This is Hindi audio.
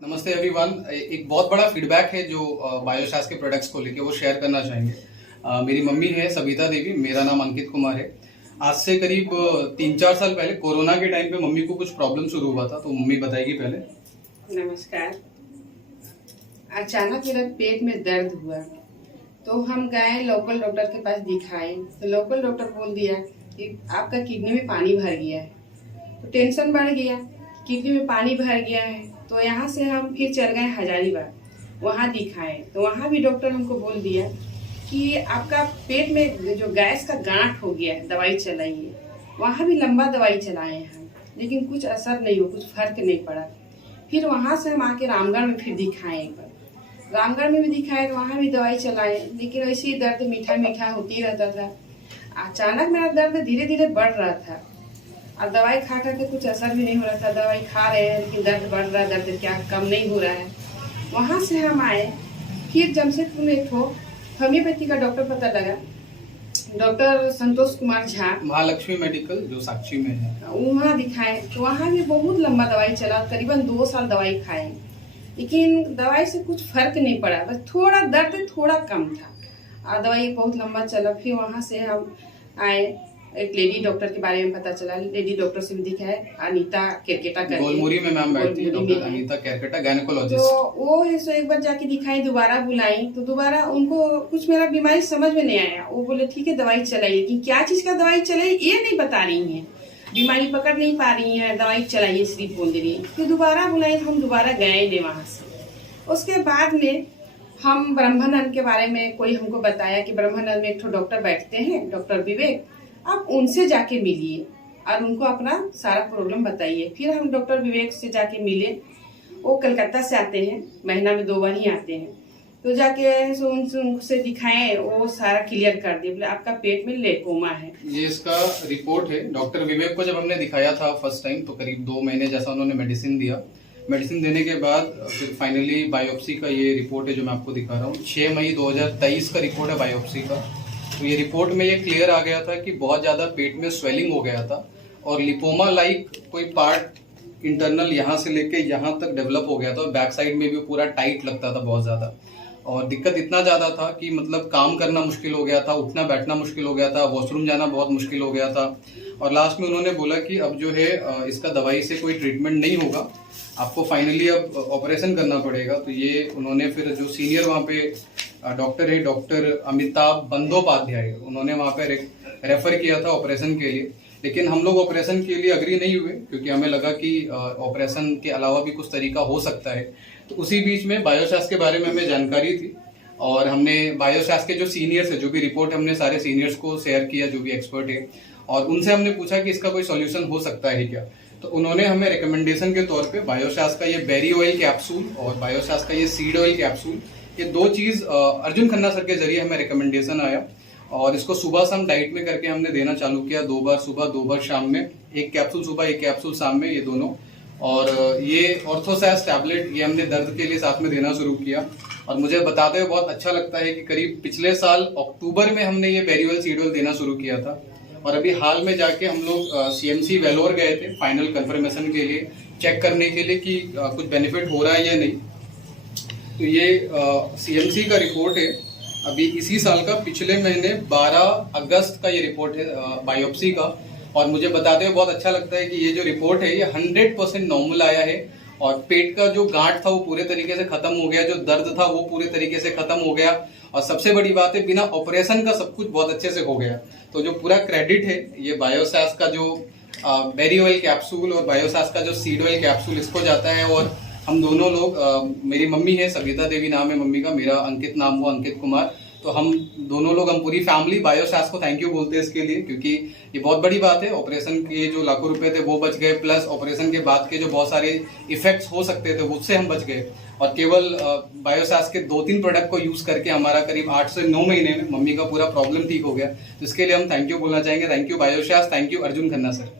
नमस्ते एवरीवन। एक बहुत बड़ा फीडबैक है जो बायोशास के प्रोडक्ट्स को लेके वो शेयर करना चाहेंगे। मेरी मम्मी है सविता देवी, मेरा नाम अंकित कुमार है। आज से करीब 3-4 साल पहले कोरोना के टाइम पे मम्मी को कुछ प्रॉब्लम शुरू हुआ था, तो मम्मी बताएगी पहले। नमस्कार। अचानक मेरा पेट में दर्द हुआ तो हम गए लोकल डॉक्टर के पास दिखाए, तो लोकल डॉक्टर बोल दिया कि आपका किडनी में पानी भर गया है। तो टेंशन बढ़ गया, किडनी में पानी भर गया है। तो यहाँ से हम फिर चल गए हजारीबाग, वहाँ दिखाए। तो वहाँ भी डॉक्टर हमको बोल दिया कि आपका पेट में जो गैस का गांठ हो गया है, दवाई चलाइए। वहाँ भी लंबा दवाई चलाए हम, लेकिन कुछ असर नहीं हो, कुछ फर्क नहीं पड़ा। फिर वहाँ से हम आके रामगढ़ में फिर दिखाए एक बार। रामगढ़ में भी दिखाए तो वहाँ भी दवाई चलाए, लेकिन वैसे ही दर्द मीठा मीठा होती रहता था। अचानक मेरा दर्द धीरे धीरे बढ़ रहा था और दवाई खा करके कुछ असर भी नहीं हो रहा था। दवाई खा रहे हैं लेकिन दर्द बढ़ रहा है, दर्द क्या कम नहीं हो रहा है। वहाँ से हम आए, फिर जमशेदपुर में एक होम्योपैथी का डॉक्टर पता लगा, डॉक्टर संतोष कुमार झा, महालक्ष्मी मेडिकल जो साक्षी में है, वहाँ दिखाए। तो वहाँ भी बहुत लंबा दवाई चला, करीबन 2 साल दवाई खाए, लेकिन दवाई से कुछ फर्क नहीं पड़ा, बस थोड़ा दर्द थोड़ा कम था और दवाई बहुत लंबा चला। फिर वहाँ से हम आए, एक लेडी डॉक्टर के बारे में पता चला, लेडी डॉक्टर से भी दिखाए, अनीता केरकेटा करके, गोलमुरी में मैम बैठती है डॉक्टर अनीता केरकेटा, गायनेकोलॉजिस्ट। तो वो है सो एक बार जाके दिखाई, दोबारा बुलाई तो दोबारा उनको कुछ मेरा बीमारी समझ में नहीं आया। वो बोले ठीक है दवाई चलाइए, कि क्या चीज का दवाई चलाइए ये नहीं बता रही है, बीमारी पकड़ नहीं पा रही है, दवाई चलाइए सिर्फ बोल दे रही है। फिर दोबारा बुलाई, हम दोबारा गए नहीं वहां से। उसके बाद में हम ब्रह्मानंद के बारे में कोई हमको बताया कि ब्रह्मानंद में एक डॉक्टर बैठते हैं, डॉक्टर विवेक, आप उनसे जाके मिलिए और उनको अपना सारा प्रॉब्लम बताइए। फिर हम डॉक्टर विवेक से जाके मिले। वो कलकत्ता से आते हैं, महीना में 2 बार ही आते हैं। तो जाके उनसे दिखाएं, वो सारा क्लियर कर दिए, बोले आपका पेट में लेकोमा है। ये इसका रिपोर्ट है। डॉक्टर विवेक को जब हमने दिखाया था फर्स्ट टाइम, तो करीब 2 महीने जैसा उन्होंने मेडिसिन दिया। मेडिसिन देने के बाद फिर फाइनली बायोप्सी का ये रिपोर्ट है जो मैं आपको दिखा रहा हूँ। 6 मई 2023 का रिपोर्ट है बायोप्सी का। तो ये रिपोर्ट में ये क्लियर आ गया था कि बहुत ज़्यादा पेट में स्वेलिंग हो गया था और लिपोमा लाइक कोई पार्ट इंटरनल यहाँ से लेके यहाँ तक डेवलप हो गया था। बैक साइड में भी पूरा टाइट लगता था बहुत ज़्यादा, और दिक्कत इतना ज़्यादा था कि मतलब काम करना मुश्किल हो गया था, उठना बैठना मुश्किल हो गया था, वॉशरूम जाना बहुत मुश्किल हो गया था। और लास्ट में उन्होंने बोला कि अब जो है इसका दवाई से कोई ट्रीटमेंट नहीं होगा, आपको फाइनली अब ऑपरेशन करना पड़ेगा। तो ये उन्होंने फिर जो सीनियर वहाँ पे डॉक्टर है, डॉक्टर अमिताभ बंदोपाध्याय, उन्होंने वहाँ पे रेफर किया था ऑपरेशन के लिए। लेकिन हम लोग ऑपरेशन के लिए अग्री नहीं हुए, क्योंकि हमें लगा कि ऑपरेशन के अलावा भी कुछ तरीका हो सकता है। तो उसी बीच में बायोशास के बारे में हमें जानकारी थी और हमने बायोशास के जो सीनियर्स है, जो भी रिपोर्ट हमने सारे सीनियर्स को शेयर किया, जो भी एक्सपर्ट है, और उनसे हमने पूछा कि इसका कोई सॉल्यूशन हो सकता है क्या। तो उन्होंने हमें रिकमेंडेशन के तौर पे बायोशास का ये बेरी ऑयल कैप्सूल और बायोशास का ये सीड ऑयल कैप्सूल, ये 2 चीज अर्जुन खन्ना सर के जरिए हमें रिकमेंडेशन आया और इसको सुबह शाम डाइट में करके हमने देना चालू किया। 2 बार सुबह 2 बार शाम में, 1 कैप्सूल सुबह 1 कैप्सूल शाम में, ये दोनों। और ये ऑर्थोसैस टैबलेट ये हमने दर्द के लिए साथ में देना शुरू किया। और मुझे बताते हुए बहुत अच्छा लगता है कि करीब पिछले साल अक्टूबर में हमने ये बेरी ऑयल सीड ऑयल देना शुरू किया था और अभी हाल में जाके हम लोग CMC वेलोर गए थे फाइनल कंफर्मेशन के लिए, चेक करने के लिए कि कुछ बेनिफिट हो रहा है या नहीं। तो ये CMC का रिपोर्ट है अभी इसी साल का, पिछले महीने 12 अगस्त का ये रिपोर्ट है बायोप्सी का। और मुझे बताते हुए बहुत अच्छा लगता है कि ये जो रिपोर्ट है ये 100% नॉर्मल आया है और पेट का जो गांठ था वो पूरे तरीके से खत्म हो गया, जो दर्द था वो पूरे तरीके से खत्म हो गया और सबसे बड़ी बात है बिना ऑपरेशन का सब कुछ बहुत अच्छे से हो गया। तो जो पूरा क्रेडिट है ये बायोसास का जो बेरी ऑयल कैप्सूल और बायोसास का जो सीड ऑयल कैप्सूल, इसको जाता है। और हम दोनों लोग, मेरी मम्मी है सविता देवी नाम है मम्मी का, मेरा अंकित नाम हुआ अंकित कुमार, तो हम दोनों लोग, हम पूरी फैमिली बायोशास को थैंक यू बोलते हैं इसके लिए, क्योंकि ये बहुत बड़ी बात है। ऑपरेशन के जो लाखों रुपए थे वो बच गए, प्लस ऑपरेशन के बाद के जो बहुत सारे इफेक्ट्स हो सकते थे उससे हम बच गए। और केवल बायोशास के 2-3 प्रोडक्ट को यूज करके हमारा करीब 8 से 9 महीने में मम्मी का पूरा प्रॉब्लम ठीक हो गया। तो इसके लिए हम थैंक यू बोलना चाहेंगे। थैंक यू बायोशास, thank you Arjun Khanna sir.